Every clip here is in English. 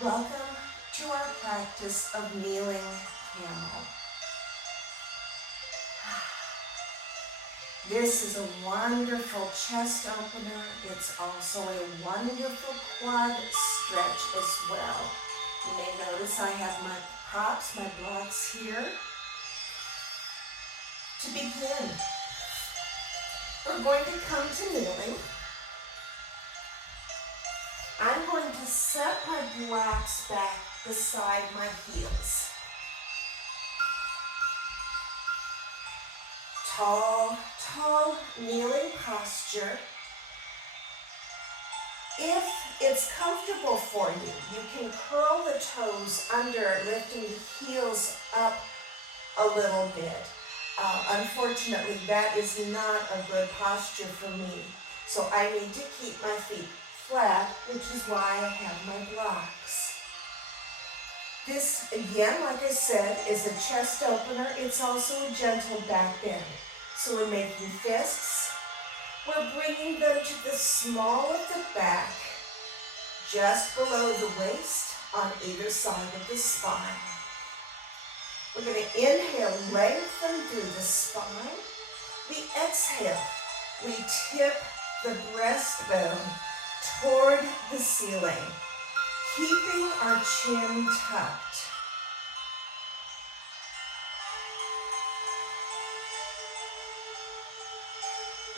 Welcome to our practice of kneeling camel. This is a wonderful chest opener. It's also a wonderful quad stretch as well. You may notice I have my props, my blocks here. To begin, we're going to come to kneeling. I'm going to set my blocks back beside my heels. Tall kneeling posture. If it's comfortable for you, you can curl the toes under, lifting the heels up a little bit. Unfortunately, that is not a good posture for me. So I need to keep my feet flat, which is why I have my blocks. This, again, like I said, is a chest opener. It's also a gentle back bend. So we're making fists. We're bringing them to the small of the back, just below the waist on either side of the spine. We're going to inhale, lengthen through the spine. We exhale. We tip the breastbone toward the ceiling, keeping our chin tucked.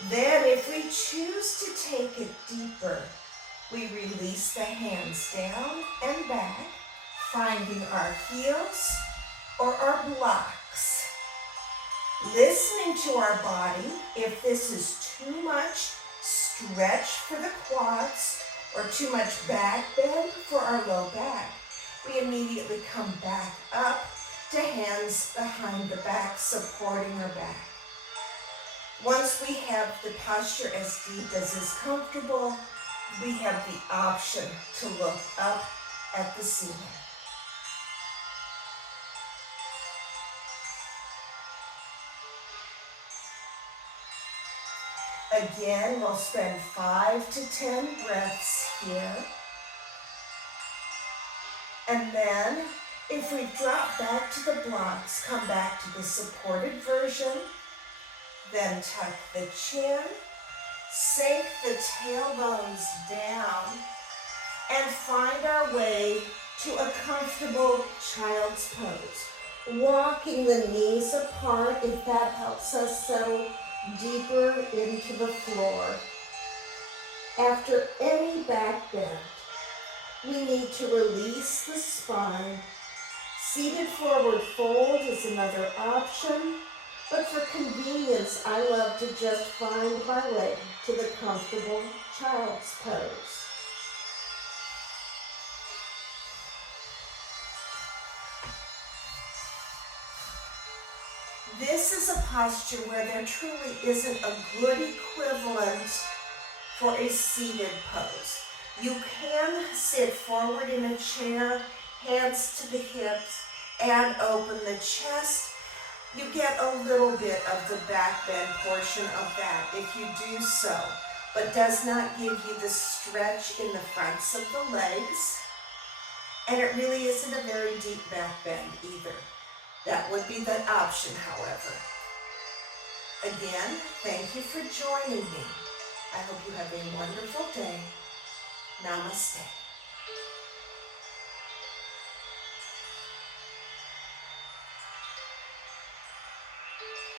Then, if we choose to take it deeper, we release the hands down and back, finding our heels or our blocks. Listening to our body. If this is too much stretch for the quads or too much back bend for our low back, we immediately come back up to hands behind the back, supporting our back. Once we have the posture as deep as is comfortable, we have the option to look up at the ceiling. Again, we'll spend 5 to 10 breaths here. And then, if we drop back to the blocks, come back to the supported version, then tuck the chin, sink the tailbones down, and find our way to a comfortable child's pose. Walking the knees apart, if that helps us settle deeper into the floor. After any back bend, we need to release the spine. Seated forward fold is another option, but for convenience, I love to just find my way to the comfortable child's pose. This is a posture where there truly isn't a good equivalent for a seated pose. You can sit forward in a chair, hands to the hips, and open the chest. You get a little bit of the back bend portion of that if you do so, but does not give you the stretch in the fronts of the legs, and it really isn't a very deep back bend either. That would be the option, however. Again, thank you for joining me. I hope you have a wonderful day. Namaste.